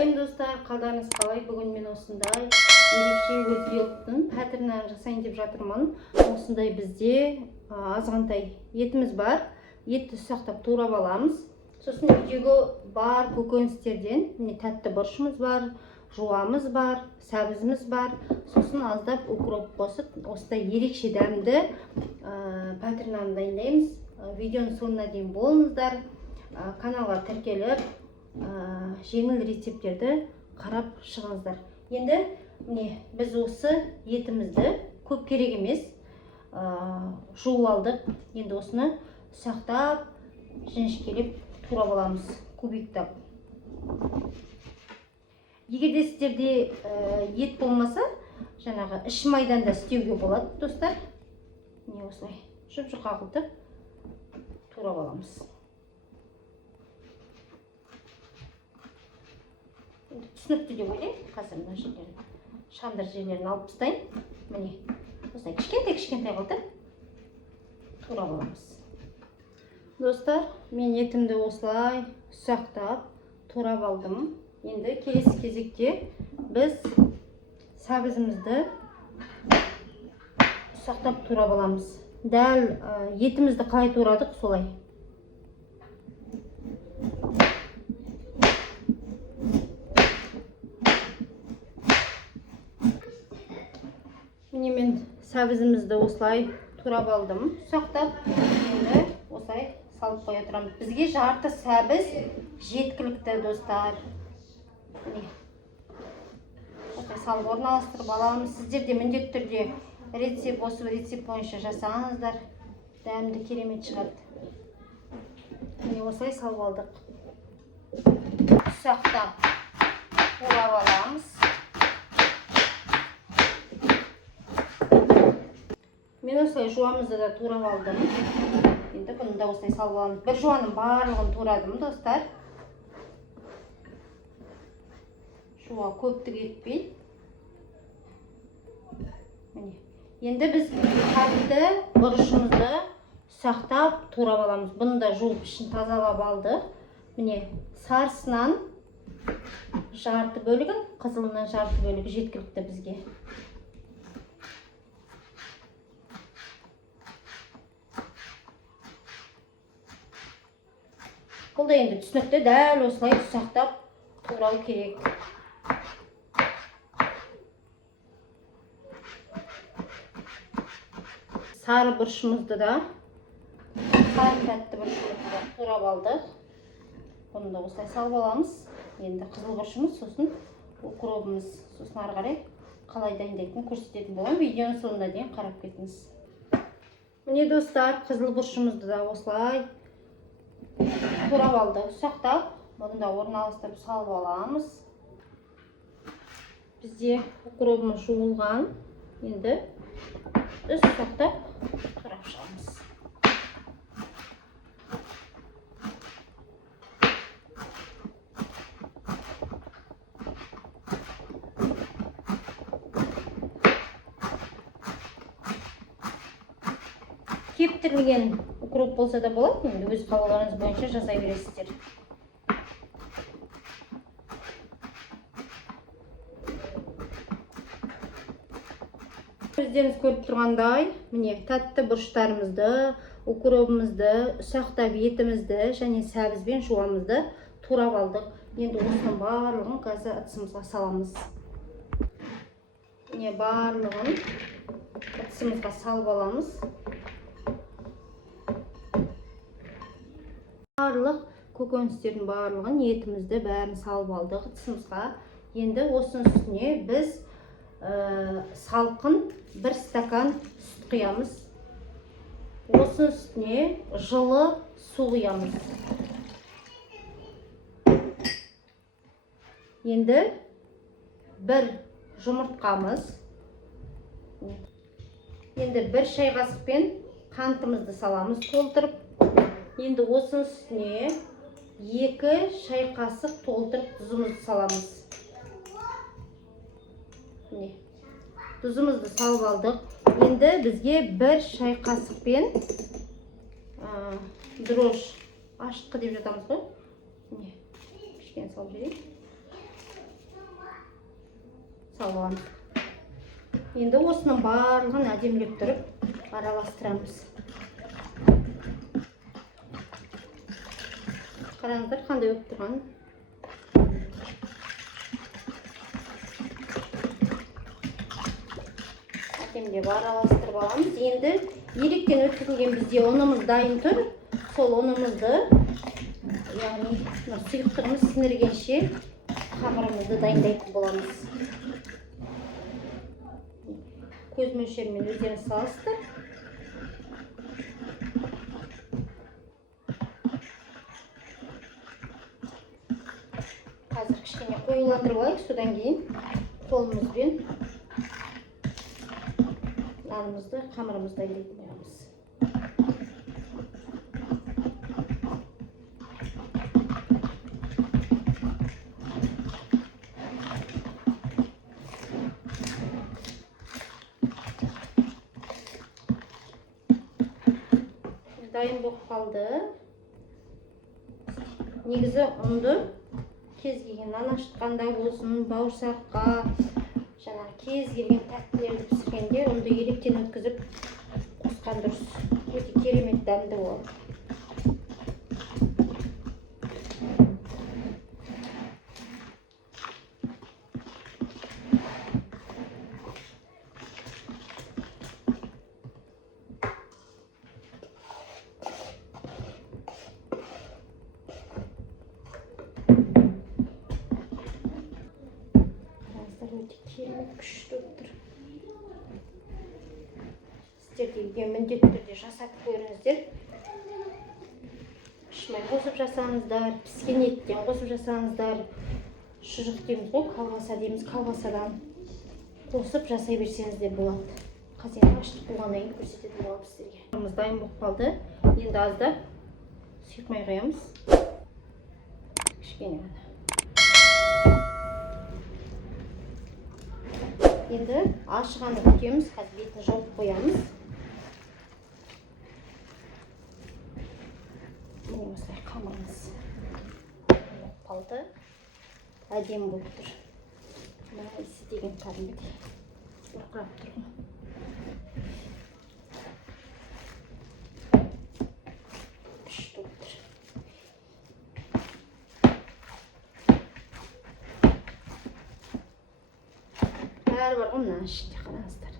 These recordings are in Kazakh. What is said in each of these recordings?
Сәлем достар, қалдарыңыз қалай? Бүгін мен осындай ерекше өзге ұлттың пәтернан жасайын деп жатырмын. Осындай бізде азғантай етіміз бар. Етті ұсақтап турап аламыз. Сосын үйдегі бар көкөністерден міне тәтті бұрышымыз бар, жуамыз бар, сәбізіміз бар. Сосын аздап укроп қосып, осындай ерекше дәмді пәтернан дайындаймыз. Видеоның соңына дейін болыңыздар. Каналға тіркеліп, жеңіл рецептерді қарап шығыңыздар. Енді біз осы етімізді көп керек емес жуып алдық. Енді осыны ұсақтап, жіңішкелеп турап аламыз, кубиктап. Егер де сіздерде ет болмаса, жаңағы іш майдан да істеуге болады, достар. Осылай жұп-жұқа қылтып турап аламыз. Түсінікті деп ойлаймын. Қазір мына жерлерін, шандыр жерлерін алып тастайын. Міне, осылай кішкентай қылтып турап аламыз. Достар, мен етімді осылай ұсақтап турап алдым. Енді келесі кезекте біз сәбізімізді ұсақтап турап аламыз. Дәл етімізді қалай турадық, солай. Міне мен сәбізімізді осылай турап алдым. Ұсақтап, енді осылай салып қоя тұрамыз. Бізге жарты сәбіз жеткілікті, достар. Міне осылай салып орналастырып аламыз. Сіздер де міндетті түрде рецепт бойынша жасаңыздар. Дәмді керемет шығады. Міне осылай салып алдық. Ұсақтап турап аламыз. Мен осылай жуамызды да турап алдым. Енді бұны да осылай салып аламыз. Бір жуаның барлығын турадым, достар. Жуа көптік етпей. Енді біз тәтті бұрышымызды ұсақтап турап аламыз. Бұны да жуып ішін тазалап алдық. Міне сарысынан жарты бөлігін, қызылынан жарты бөлігі жеткілікті бізге. Бұл да енді түсінікті, дәл осылай ұсақтап турау керек. Сары бұрышымызды да, сары тәтті бұрышымызды да турап алдық. Бұны да осылай салып аламыз. Енді қызыл бұрышымыз, сосын укропымыз, сосын ары қарай қалай дайындайтынын көрсететін боламын. Видеоның соңына дейін қарап кетіңіз. Міне достар, қызыл бұрышымызды да осылай турап алдық. Ұсақтап, бұны да орналастырып салып аламыз. Бізде укропымыз жуылған. Енді ұсақтап турап шығамыз. Кептірілген укроп болса да болады, енді өз қалауларыңыз бойынша жасай бересіздер. Өздеріңіз көріп тұрғандай, міне тәтті бұрыштарымызды, укропымызды, ұсақтап етімізді және сәбізбен жуамызды турап алдық. Енді осының барлығын қазір ыдысымызға саламыз. Міне барлығын ыдысымызға салып аламыз. Барлық көкөністердің барлығын, етімізді бәрін салып алдық ыдысымызға. Енді осының үстіне біз салқын 1 стакан сүт құямыз. Осының үстіне жылы су құямыз. Енді бір жұмыртқамыз. Енді 1 шай қасықпен қантымызды саламыз толтырып. Енді осының үстіне 2 шай қасық толтырып тұзымызды саламыз. Тұзымызды салып алдық. Енді бізге 1 шай қасықпен дрож ашытқы деп жатамыз ғой. Кішкене салып жіберейік. саламыз. Енді осының барлығын әдемілеп тұрып араластырамыз. Қараңыздар қандай болып тұрған. Әдемілеп араластырып аламыз. Енді електен өткізілген бізде ұнымыз дайын тұр. Сол ұнымызды, яғни сұйықтығымыз сіңіргенше қамырымызды дайындайтын боламыз. Көз мөлшерімен өздеріңіз саласыздар. Қазір кішкене қоюландырып алайық, содан кейін қолымызбен нанымызды, қамырымызды дайындайтын боламыз. Дайын болып қалды. Негізі ұнды кез келген нан ашытқанда болсын, бауырсаққа, жаңағы кез келген тәттілерді пісіргенде ұнды електен өткізіп қосқан дұрыс. Өте керемет дәмді болады. Өте керемет күшті болып тұр. Сіздер де үйде міндетті түрде жасап көріңіздер. Шымай қосып жасаңыздар, піскен еттен қосып жасаңыздар. Шұжық дейміз ғой, колбаса дейміз, колбасадан қосып жасай берсеңіз де болады. Қазір ашытып болғаннан кейін көрсететін боламыз сіздерге. Қамырымыз дайын болып қалды. Енді аздап сұйытмай қоямыз. Кішкене ғана. Енді ашығаны күтеміз, қазір бетін жауып қоямыз. Міне осылай қамырымыз болып қалды. Әдемі болып тұр. Иісі деген кәдімгідей бұрқырап тұр. Күшті болып тұр. Бәрі бар ғой мына ішінде, қараңыздар.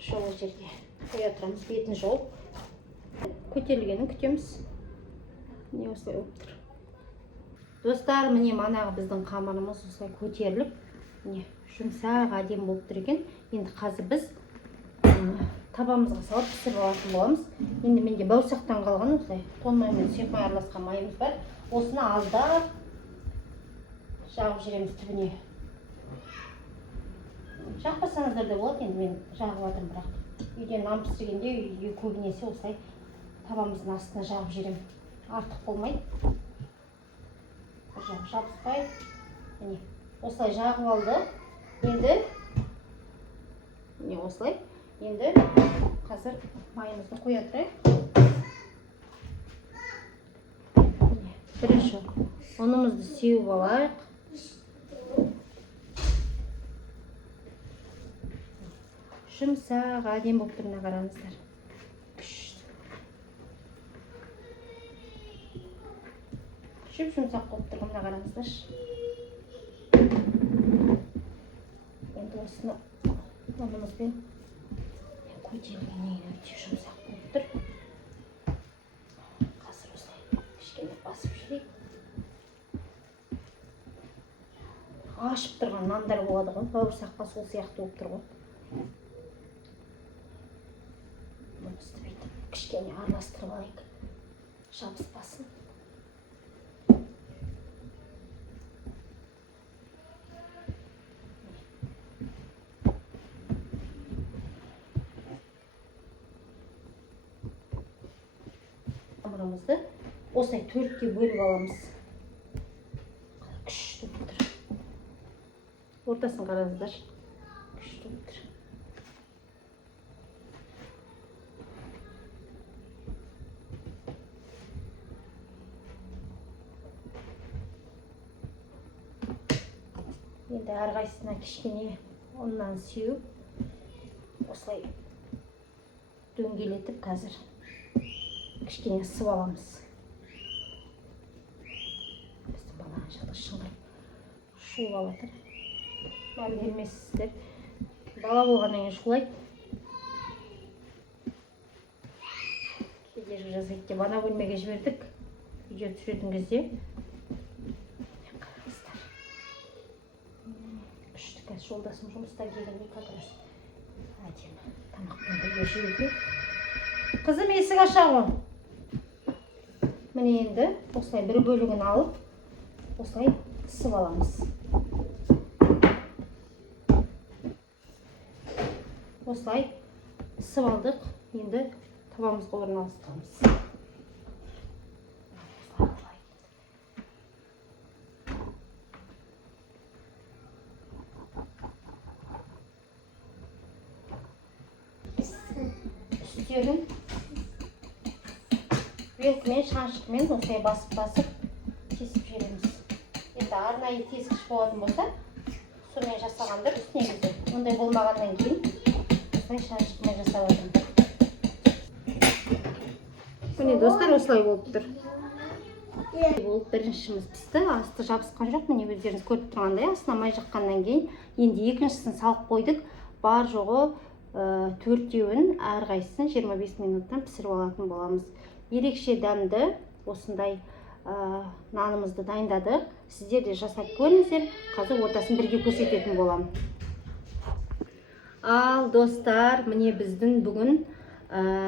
Шоу жерге қоя тұрамыз, бетін жауып. Көтерілгенін күтеміз. Міне осылай болып тұр. Достар, міне манағы біздің қамырымыз осылай көтеріліп, міне жұмсақ әдемі болып тұр екен. Енді қазір біз табамызға салып пісіріп алатын боламыз. Енді менде бауырсақтан қалған осылай тоңмай мен сұйықмай араласқан майымыз бар. Осыны аздап жағып жібереміз түбіне. Жақпасаңыздар да болады, енді мен жағып жатырмын, бірақ үйде нан пісіргенде үйге көбінесе осылай табамыздың астына жағып жіберемін. Артық болмайды. Бір жағы жабыспайды. Міне осылай жағып алды. Енді міне осылай. Енді қазір майымызды қоя тұрайық. Бірінші ұнымызды сеуіп алайық. Жұмсақ әдемі болып тұрына қараңыздар. Жұмсақ болып тұрғанына қараңыздар. Енді осыны ұнымызбен көтерілгеннен өте жұмсақ болып тұр. Қазір осылай кішкене басып жүрейік. Ашып тұрған нандар болады ғой, бауырсаққа сол сияқты болып тұр ғой. Мұнысты бүйтіп кішкене араластырып алайық, жабыспасын. Қамырымызды осылай төртке бөліп аламыз. Күшті болып тұр. Ортасын қараңыздар. Күшті болып тұр. Енді әрқайсысына кішкене ұннан сеуіп, осылай дөңгелетіп қазір кішкене ысып аламыз. Біздің бала жақта шыңғырып шуылып алатыр. Мән бермессіздер. Бала болғаннан кейін шулайды. Кедергі жасайды деп ана бөлмеге жібердік. Видео түсіретін кезде. Қараңыздар. Күшті қазір жолдасым жұмыстан келгенде как раз әдемі тамақпен бірге жеуге. Қызым, есік аша ғой. Міне енді осылай бір бөлігін алып, осылай ысып аламыз. Осылай ысып алдық. Енді табамызға орналастырамыз. Үстерін вилкамен, шаншқымен осылай басып кесіп жібереміз. Енді арнайы тескіш болатын болса, сонымен жасағандар негізі. Ондай болмағаннан кейін осылай шаншқымен жасап жатырмын. Міне достар, осылай болып тұр. Біріншіміз пісті, асты жабысқан жоқ. Міне өздеріңіз көріп тұрғандай, астына май жаққаннан кейін енді екіншісін салып қойдық. Бар жоғы 4-еуін әрқайсысын 25 минуттан пісіріп алатын боламыз. Ерекше дәмді осындай нанымызды дайындадық. Сіздер де жасап көріңіздер. Қазір ортасын бірге көрсететін болам. Ал достар, міне біздің бүгін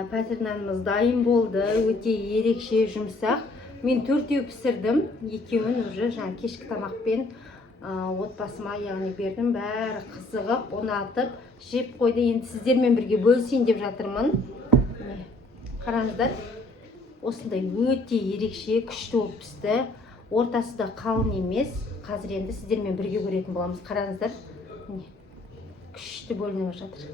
пәтер нанымыз дайын болды. Өте ерекше, жұмсақ. Мен 4-еу пісірдім. 2-еуін уже кешкі тамақпен отбасыма яғни бердім. Бәрі қызығып, ұнатып, жеп қойды. Енді сіздермен бірге бөлісейін деп жатырмын. Қараңыздар, осындай өте ерекше, күшті болып пісті. Ортасы да қалың емес. Қазір енді сіздермен бірге көретін боламыз. Қараңыздар, күшті бөлініп жатыр.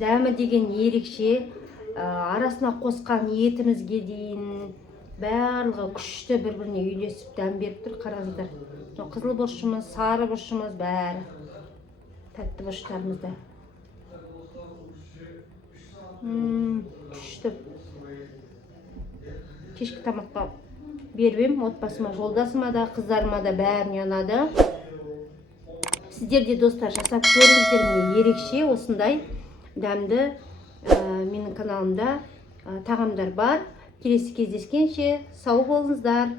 Дәмі деген ерекше, арасына қосқан етімізге дейін барлығы күшті бір-біріне үйлесіп дәм беріп тұр. Қараңыздар, қызыл бұрышымыз, сары бұрышымыз бәрі тәтті бұрыштарымызда. Күшті. Кешкі тамаққа бербем, отбасыма, жолдасыма да, қыздарыма да бәріне ұнады. Сіздер де достар жасап көріңіздер, ерекше осындай дәмді менің каналымда тағамдар бар. Келесі кездескенше сау болыңыздар.